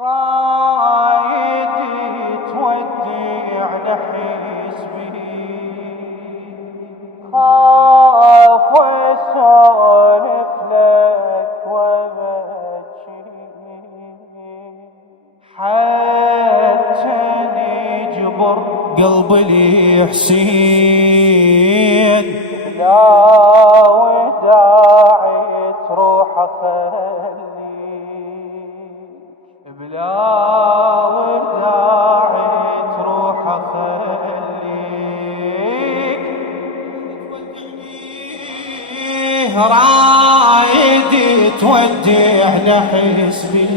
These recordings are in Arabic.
رايدي توديع لحزبي، خاف واسولف لك وابكي، حتى نجبر قلبي لحسين، بلا وداعي تروح اخليك، بلا وداعي تروح اخليك، رايدي تودع لحزبي،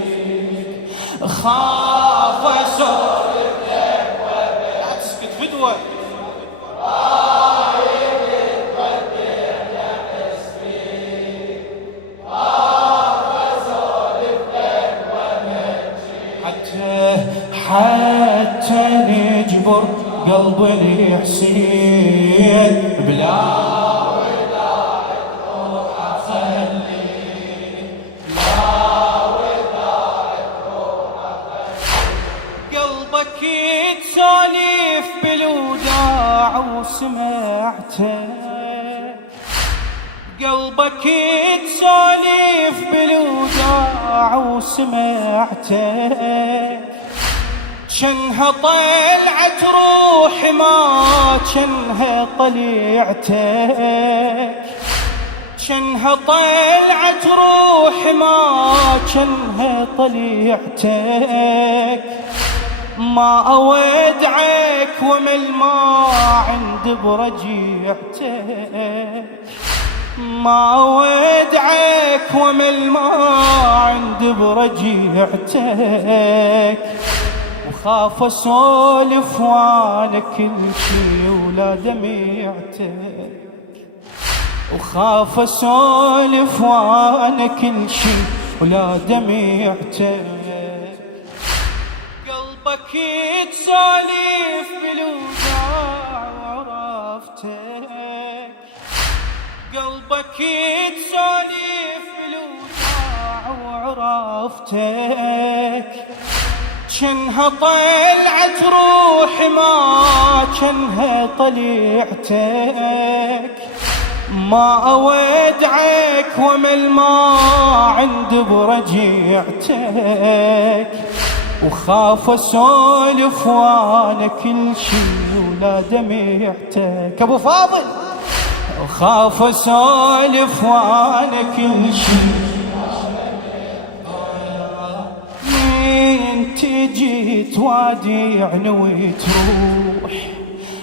خاف اسولف لك وابكي، لا تسكت فدوة، رايدي تودع لحزبي، خاف اسولف لك وابكي، حتى نجبر قلبي لحسين، بلا تسولف بالوداع وسمعتك، قلبك تسولف بالوداع وسمعتك، جنها طلعت روحي ما جنها طلعتك، جنها طلعت روحي ما جنها طلعتك، ما اودعك ومل ما عند برجيعتك، ما اودعك ومل ما عند برجيعتك، وخاف اسولف وانا كل شي ولا دميعتك، وخاف اسولف وانا كل شي ولا دميعتك، قلبك تسولف بالوداع وعرفتك، قلبك تسولف بالوداع وعرفتك، جنها طلعت روحي ما جنها طلعتك، ما اودعك ومل ما عند برجيعتك، وخاف اسولف وانا كل شي ولا دميعتك، ابو فاضل وخاف اسولف وانا كل شي، من تجي توديعني وتروح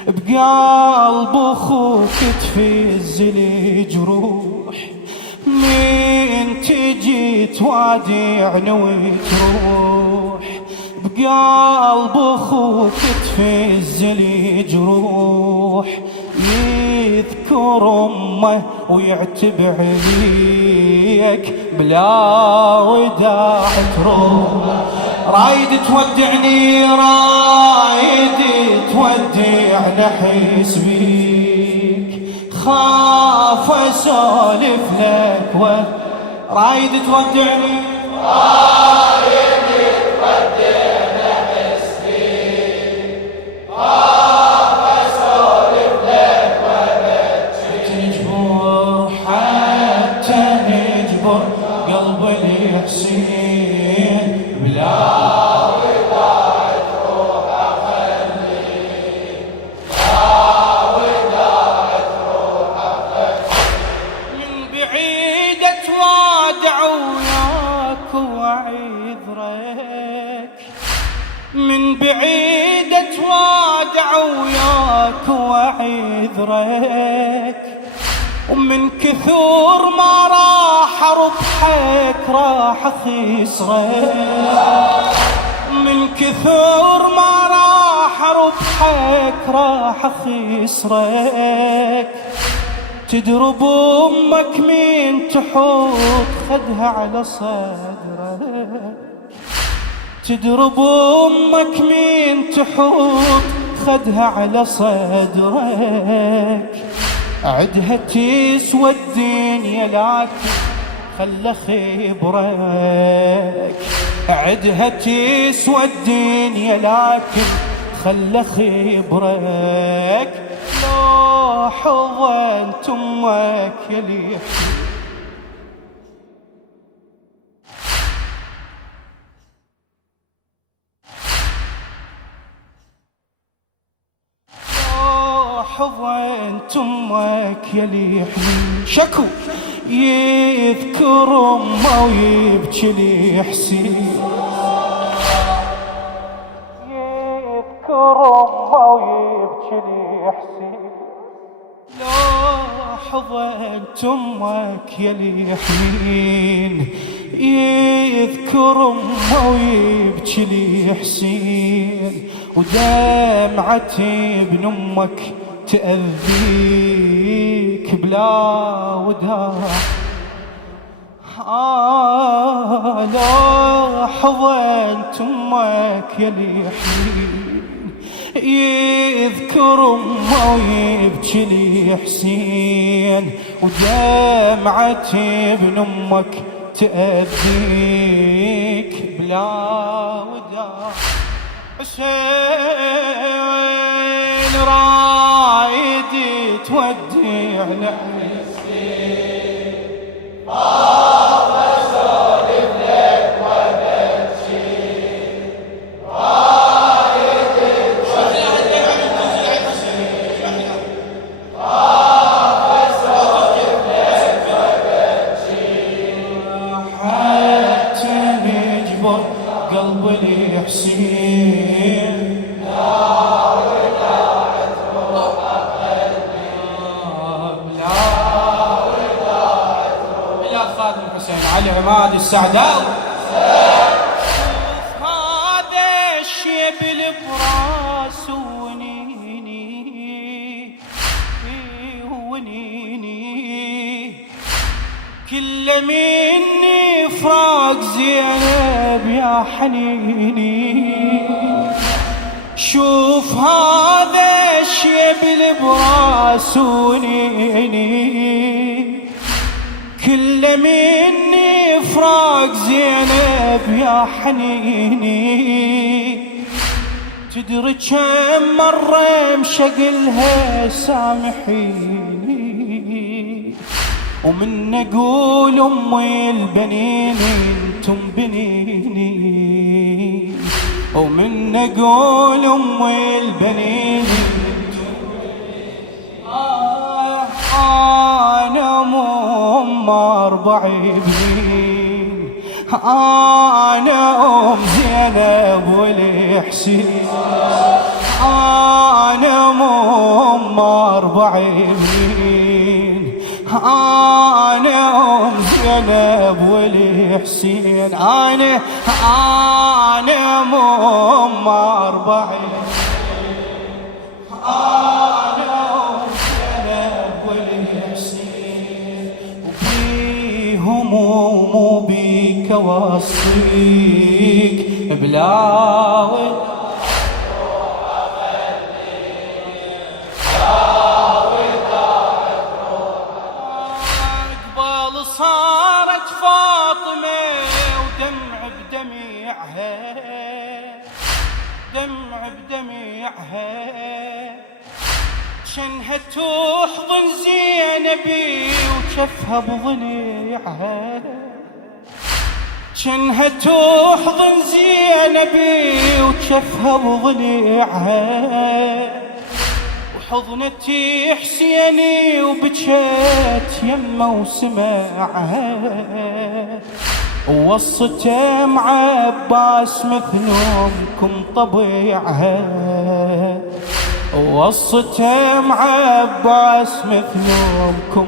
بقلب اخوك تفز لي جروح، من تجي توديعني وتروح بقلب اخوك تفز لي جروح، يذكر امه ويعتب عليك، بلا وداع تروح، رايد تودعني رايد تودع لحزبيك، خاف اسولف لك رايد تودعني رايد تودع لحزبيك، خاف اسولف لك وابكي، تجبر حتى نجبر قلبي لحسين، بلا وداع تروح اخليك، بلا وداع تروح اخليك، من بعيد اتوادع وياك واعذرك، من بعيد اتوادع وياك واعذرك، ومن كثر ما راح ربحك راح خسرك، من كثر ما راح ربحك راح خسرك، تدرب امك من تحط خدها على صدرك، تدرب امك من تحط خدها على صدرك، عدها تسوى الدنيا لكن خلى خبرك، عدها تسوى الدنيا لكن خلى خبرك لو حضنت امك يلي حضنت امك يلي حنين شكو يذكر امه ويبكي لي حسين يذكر امه ويبكي لي حسين لو حضنت امك يلي حنين يذكر امه ويبكي لي حسين ودمعة ابن امك تأذيك بلا وداع لا حضنت امك يلي حنين يذكر امه ويبكي لي حسين ودمعة ابن امك تأذيك بلا وداع حسين رايد تودع لحسين بابا سولف لك وبكي رايد تودع لحسين بابا سولف لك وبكي حتى نجبر قلب الحسين علي عماد السعداوي هذا الشيب براس ونيني ونيني كل مني فراق زينب يا حنيني شوف هذا الشيب براس ونيني كل مني فراق زينب يا حنيني تدري كم مرة مشقلها سامحيني ومن اقول امي البنين انتم بنيني ومن اقول امي البنين انا ام 40 انا ام زينب والحسين انا ام 40 انا ام زينب والحسين انا ام 40 هموم بيك وصيك بلا قبل صارت فاطمة ودمع بدميعها دمع بدميعها شنها تحضن زينبي وشفها بضليعها شنها تحضن زينبي وشفها بضليعها وحضنتي حسيني وبجت يمه وسمعها ووصته مع عباس مثلكم طبيعها ووصته مع عباس مثلكم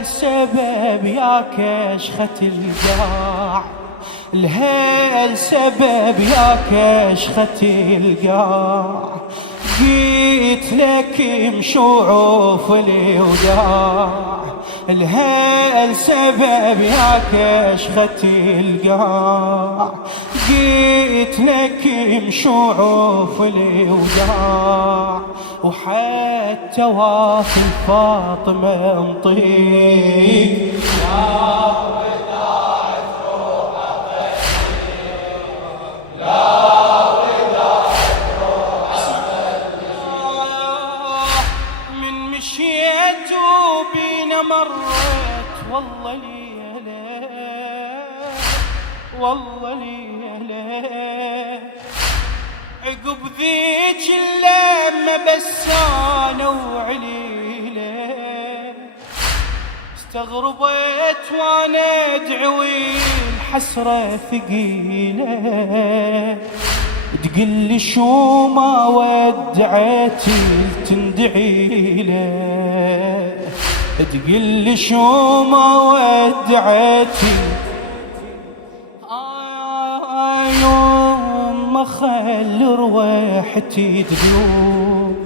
السبب يا كشخة القاع السبب يا كشخة القاع جيت لك مشوعوف الوداع السبب يا كشخة القاع جيت لك مشوعوف الوداع وحتى وافي فاطمة انطيك يا وداع والله ليلة عقب ذيك اللمة بس أنا وعليلة استغربت وانا ادعوي الحسرة ثقيلة تقلي شو ما ودعتي تندعيله تقلي شو ما ودعتي يوم ما خل روحتي تذوب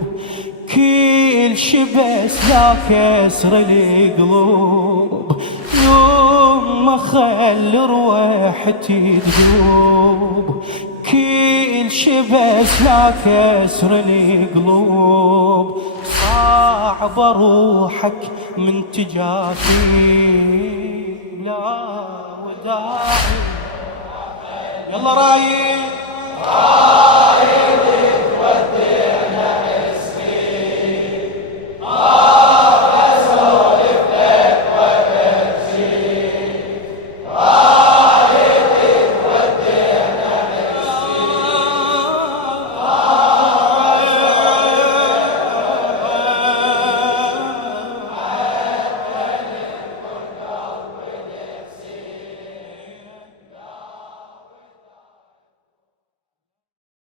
كل شي بس لا كسر القلوب يوم ما خل روحتي تذوب كل شي بس لا كسر القلوب صعب روحك من تجافي لا وداعي يلا رايد رايد تودع